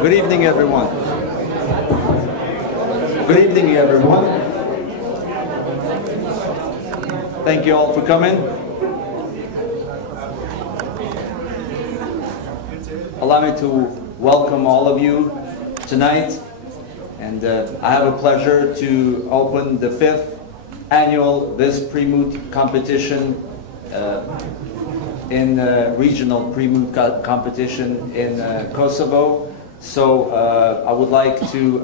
Good evening, everyone. Good evening, everyone. Thank you all for coming. Allow me to welcome all of you tonight. And I have a pleasure to open the 5th annual This Pre-Moot competition in regional pre-moot competition in Kosovo. So I would like to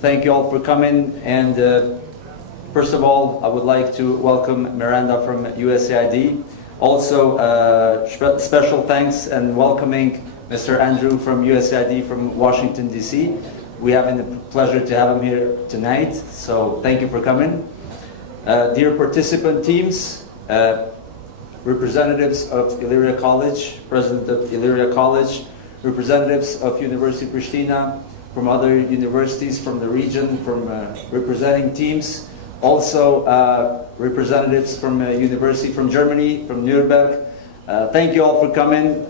thank you all for coming, and first of all I would like to welcome Miranda from USAID. Also special thanks and welcoming Mr. Andrew from USAID from Washington DC. We have the pleasure to have him here tonight, so thank you for coming. Dear participant teams, representatives of Illyria College, President of Illyria College, representatives of University of Pristina, from other universities from the region, from representing teams, also representatives from University from Germany, from Nuremberg. Thank you all for coming.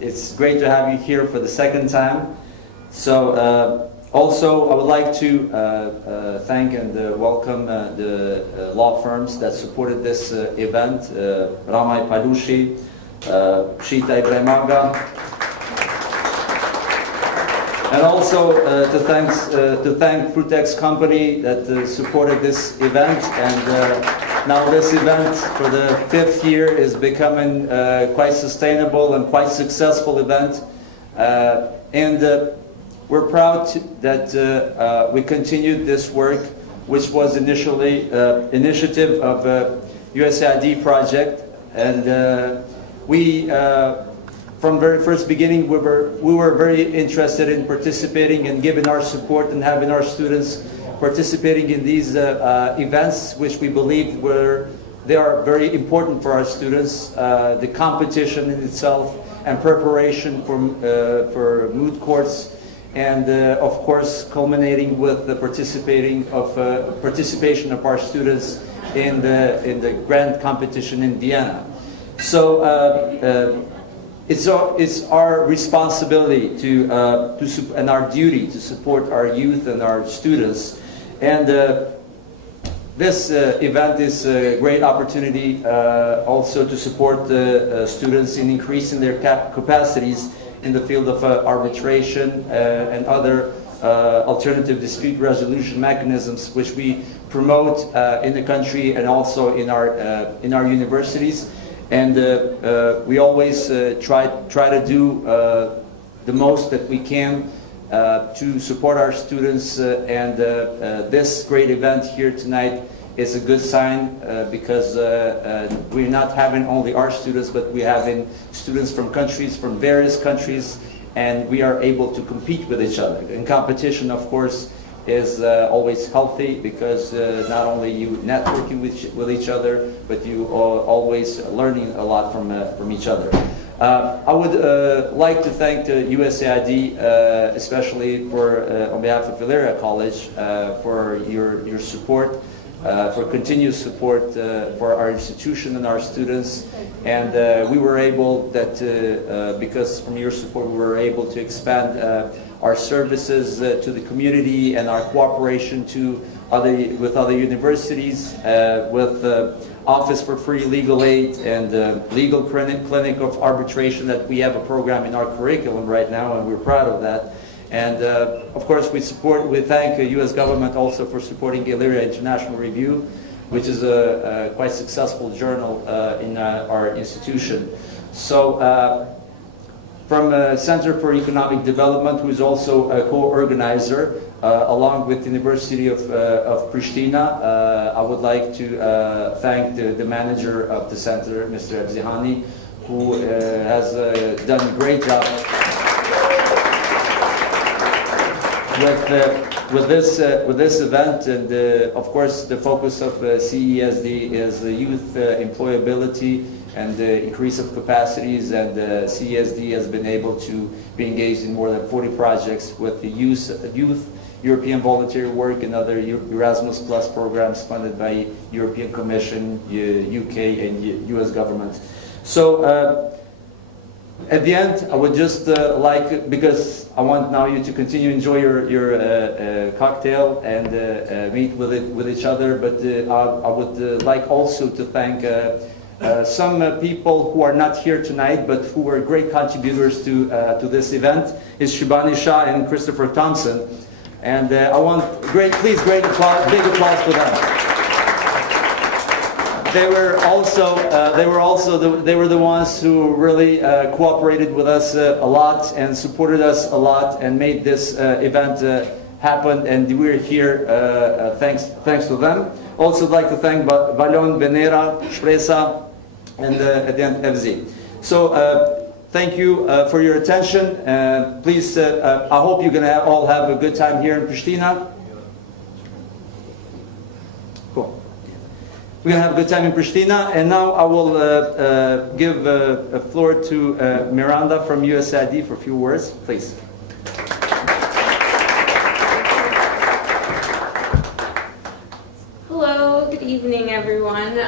It's great to have you here for the second time. So also I would like to thank and welcome the law firms that supported this event, Ramay Palushi, Shita Ibrahimaga, and also to thank Frutex Company that supported this event. And now this event for the 5th year is becoming quite sustainable and quite successful event. And we're proud that we continued this work, which was initially initiative of USAID project. And from very first beginning, we were very interested in participating and giving our support and having our students participating in these events, which we believe they are very important for our students. The competition in itself and preparation for moot courts, and of course culminating with the participation of our students in the grand competition in Vienna. So. It's our responsibility and our duty to support our youth and our students. And this event is a great opportunity also to support the students in increasing their capacities in the field of arbitration and other alternative dispute resolution mechanisms, which we promote in the country and also in our universities. And we always try to do the most that we can to support our students. And this great event here tonight is a good sign because we're not having only our students, but we're having students from various countries, and we are able to compete with each other. And competition, of course, is always healthy, because not only you networking with each other, but you are always learning a lot from each other. I would like to thank the USAID, especially on behalf of Illyria College, for your support, for continuous support for our institution and our students. And we were able because from your support, we were able to expand our services to the community and our cooperation with other universities, with Office for Free Legal Aid and Legal Clinic of Arbitration, that we have a program in our curriculum right now, and we're proud of that. And of course, we thank the U.S. government also for supporting Illyria International Review, which is a quite successful journal in our institution. So from Center for Economic Development, who is also a co-organizer, along with the University of Pristina, I would like to thank the manager of the center, Mr. Abzihani, who has done a great job with this event. And of course, the focus of CESD is youth employability and the increase of capacities, and CESD has been able to be engaged in more than 40 projects with the youth European volunteer work and other Erasmus Plus programs funded by European Commission, UK and US government. So at the end, I would just like, because I want now you to continue enjoy your cocktail and meet with each other, but I would like also to thank some people who are not here tonight, but who were great contributors to this event, is Shibani Shah and Christopher Thompson. And I want great applause, big applause for them. They were the ones who really cooperated with us a lot and supported us a lot and made this event happen. And we're here thanks to them. Also, I'd like to thank Valon, Venera, Shpresa, and at the end FZ. So thank you for your attention. Please, I hope you're going to all have a good time here in Pristina. Cool. We're going to have a good time in Pristina. And now I will give a floor to Miranda from USAID for a few words. Please. Hello, good evening, everyone.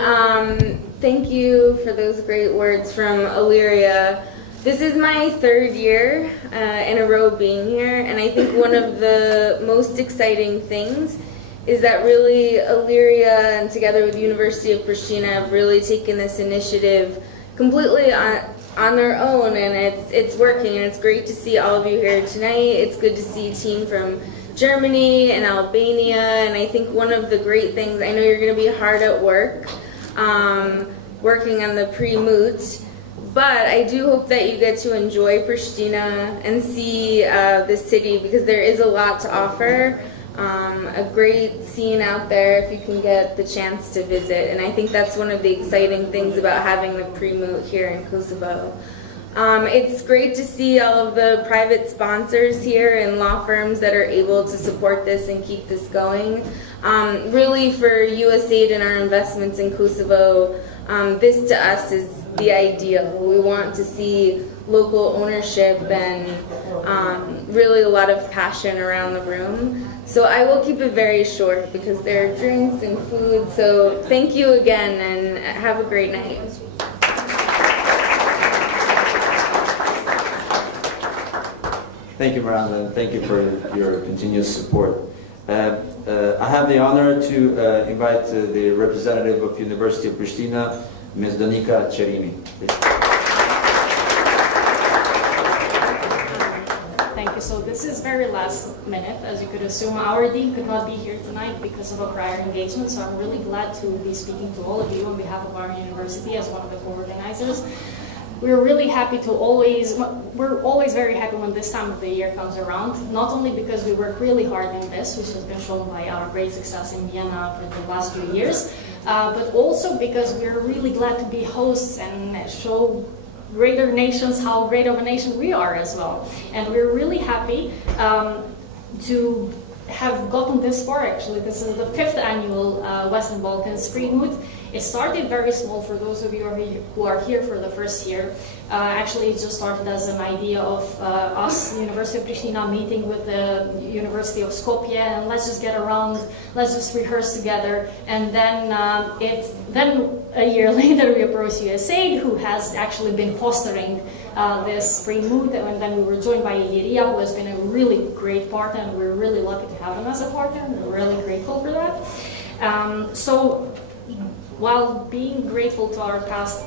Thank you for those great words from Illyria. This is my third year in a row being here, and I think one of the most exciting things is that really Illyria and together with the University of Pristina have really taken this initiative completely on their own, and it's working, and it's great to see all of you here tonight. It's good to see a team from Germany and Albania, and I think one of the great things, I know you're going to be hard at work, working on the pre-moot, but I do hope that you get to enjoy Pristina and see the city, because there is a lot to offer. A great scene out there if you can get the chance to visit, and I think that's one of the exciting things about having the pre-moot here in Kosovo. It's great to see all of the private sponsors here and law firms that are able to support this and keep this going. Really, for USAID and our investments in Kosovo, this to us is the ideal. We want to see local ownership and really a lot of passion around the room. So I will keep it very short because there are drinks and food. So thank you again and have a great night. Thank you, Miranda, and thank you for your continuous support. I have the honor to invite the representative of University of Pristina, Ms. Donika Cherimi. Thank you. So this is very last minute. As you could assume, our dean could not be here tonight because of a prior engagement, so I'm really glad to be speaking to all of you on behalf of our university as one of the co-organizers. We're really happy to we're always very happy when this time of the year comes around, not only because we work really hard in this, which has been shown by our great success in Vienna for the last few years, but also because we're really glad to be hosts and show greater nations how great of a nation we are as well. And we're really happy to have gotten this far, actually. This is the 5th annual Western Balkans Pre-Moot. It started very small for those of you who are here for the first year. Actually, it just started as an idea of us, University of Pristina, meeting with the University of Skopje, and let's just get around, let's just rehearse together. And then, then a year later, we approached USAID, who has actually been fostering this pre-moot, and then we were joined by Illyria, who has been a really great partner, and we're really lucky to have them as a partner, and we're really grateful for that. While being grateful to our past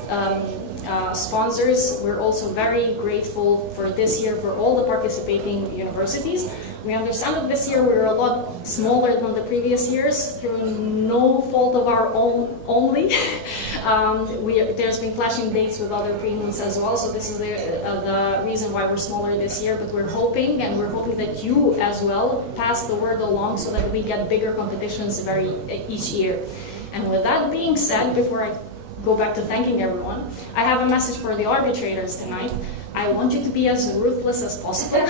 sponsors, we're also very grateful for this year for all the participating universities. We understand that this year we're a lot smaller than the previous years through no fault of our own only. There's been clashing dates with other pre-moots as well, so this is the reason why we're smaller this year, but we're hoping that you as well pass the word along so that we get bigger competitions each year. And with that being said, before I go back to thanking everyone. I have a message for the arbitrators tonight. I want you to be as ruthless as possible,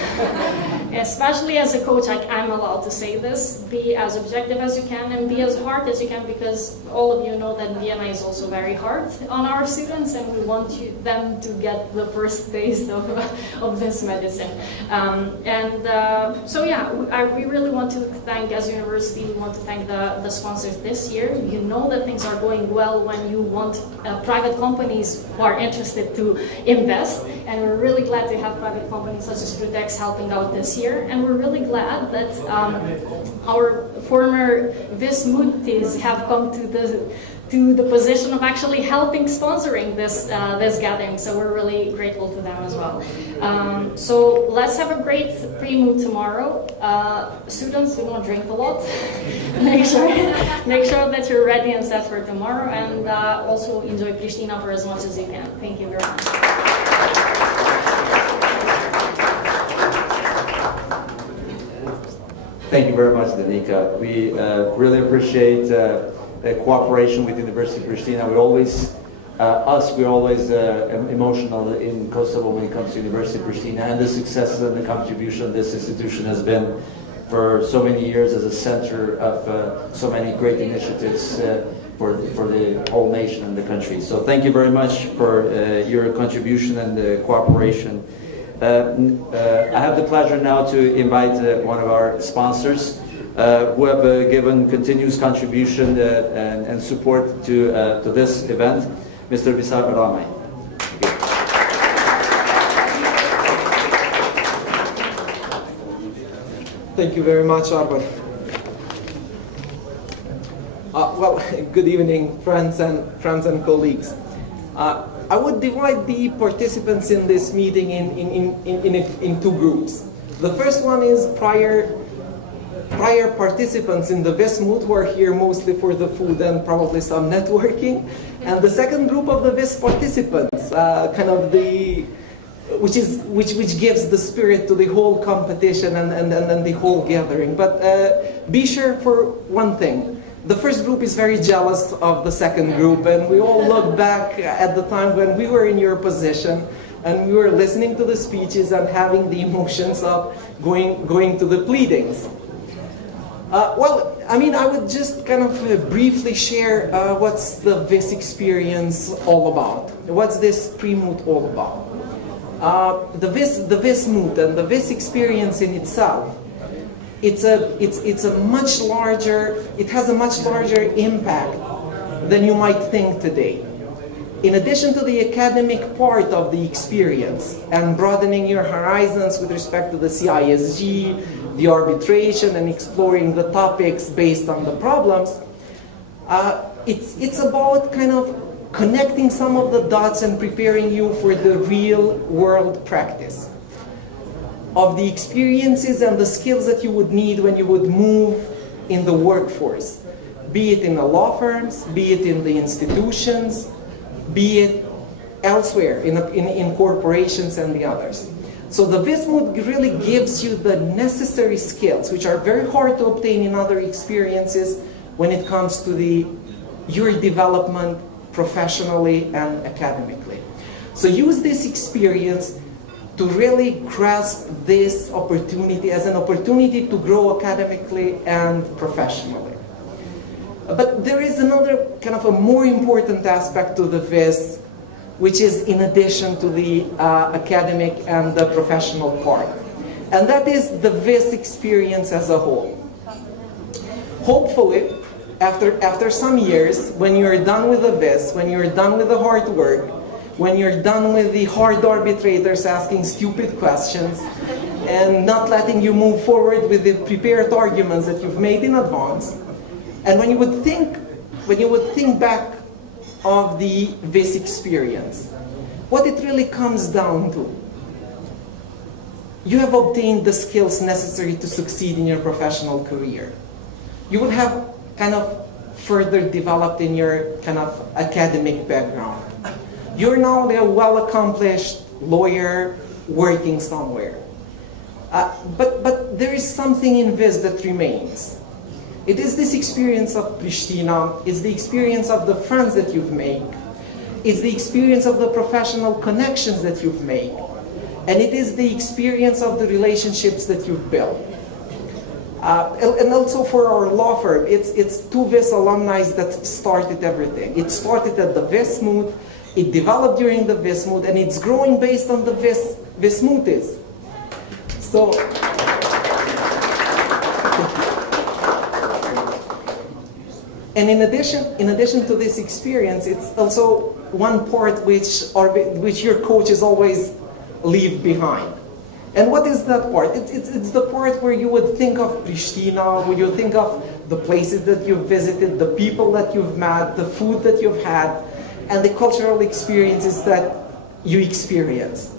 especially as a coach. I'm allowed to say this. Be as objective as you can and be as hard as you can, because all of you know that Vienna is also very hard on our students, and we want them to get the first taste of this medicine. So yeah, we really want to thank, as a university, we want to thank the sponsors this year. You know that things are going well when you want private companies who are interested to invest, and we're really glad to have private companies such as Frutex helping out this year, and we're really glad that our former Vismutis have come to the position of actually helping sponsoring this gathering, so we're really grateful to them as well. So let's have a great pre-mood tomorrow. Students, do not drink a lot. make sure that you're ready and set for tomorrow, and also enjoy Pristina for as much as you can. Thank you very much. Thank you very much, Danica. We really appreciate the cooperation with the University of Pristina. We're always emotional in Kosovo when it comes to University of Pristina, and the successes and the contribution this institution has been for so many years as a center of so many great initiatives for the whole nation and the country. So thank you very much for your contribution and the cooperation. I have the pleasure now to invite one of our sponsors who have given continuous contribution and support to this event, Mr. Visar Ramay. Thank you very much, Arbit. Well, good evening, friends and colleagues. I would divide the participants in this meeting in two groups. The first one is prior participants in the Vismood who are here mostly for the food and probably some networking, and the second group of the Vis participants, which gives the spirit to the whole competition and the whole gathering. But be sure for one thing. The first group is very jealous of the second group, and we all look back at the time when we were in your position and we were listening to the speeches and having the emotions of going to the pleadings. Well, I mean, I would just kind of briefly share what's the Vis experience all about. What's this pre-mood all about? The Vis mood and the Vis experience in itself, it has a much larger impact than you might think today. In addition to the academic part of the experience and broadening your horizons with respect to the CISG, the arbitration, and exploring the topics based on the problems, it's about kind of connecting some of the dots and preparing you for the real world practice of the experiences and the skills that you would need when you would move in the workforce, be it in the law firms, be it in the institutions, be it elsewhere in corporations and the others. So the Vismood really gives you the necessary skills, which are very hard to obtain in other experiences when it comes to your development professionally and academically. So use this experience to really grasp this opportunity as an opportunity to grow academically and professionally. But there is another kind of a more important aspect to the Vis, which is in addition to the academic and the professional part. And that is the Vis experience as a whole. Hopefully, after some years, when you're done with the Vis, when you're done with the hard work, when you're done with the hard arbitrators asking stupid questions and not letting you move forward with the prepared arguments that you've made in advance, and when you would think back of the Vis experience, what it really comes down to, you have obtained the skills necessary to succeed in your professional career. You would have kind of further developed in your kind of academic background. You're now a well-accomplished lawyer working somewhere. But there is something in Vis that remains. It is this experience of Pristina, it's the experience of the friends that you've made, It's the experience of the professional connections that you've made. And it is the experience of the relationships that you've built. And also for our law firm, it's two VIS alumni that started everything. It started at the Vismut, it developed during the Vismut, and it's growing based on the Vismutis. So, and in addition to this experience, it's also one part which your coaches always leave behind. And what is that part? It's the part where you would think of Pristina, where you think of the places that you've visited, the people that you've met, the food that you've had, and the cultural experiences that you experience.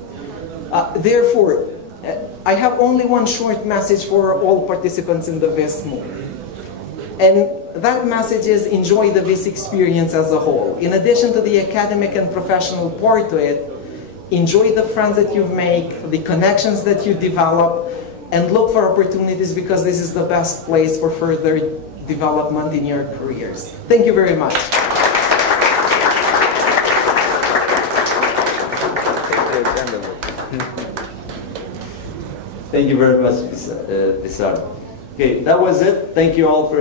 Therefore, I have only one short message for all participants in the Vismut. And that message is enjoy the VIS experience as a whole. In addition to the academic and professional part to it, enjoy the friends that you make, the connections that you develop, and look for opportunities because this is the best place for further development in your careers. Thank you very much. Thank you very much, Visar. Okay, that was it. Thank you all for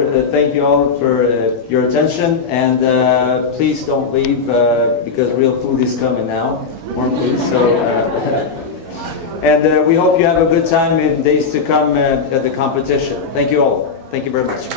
your attention, and please don't leave because real food is coming now. More food. So, and we hope you have a good time in days to come at the competition. Thank you all. Thank you very much.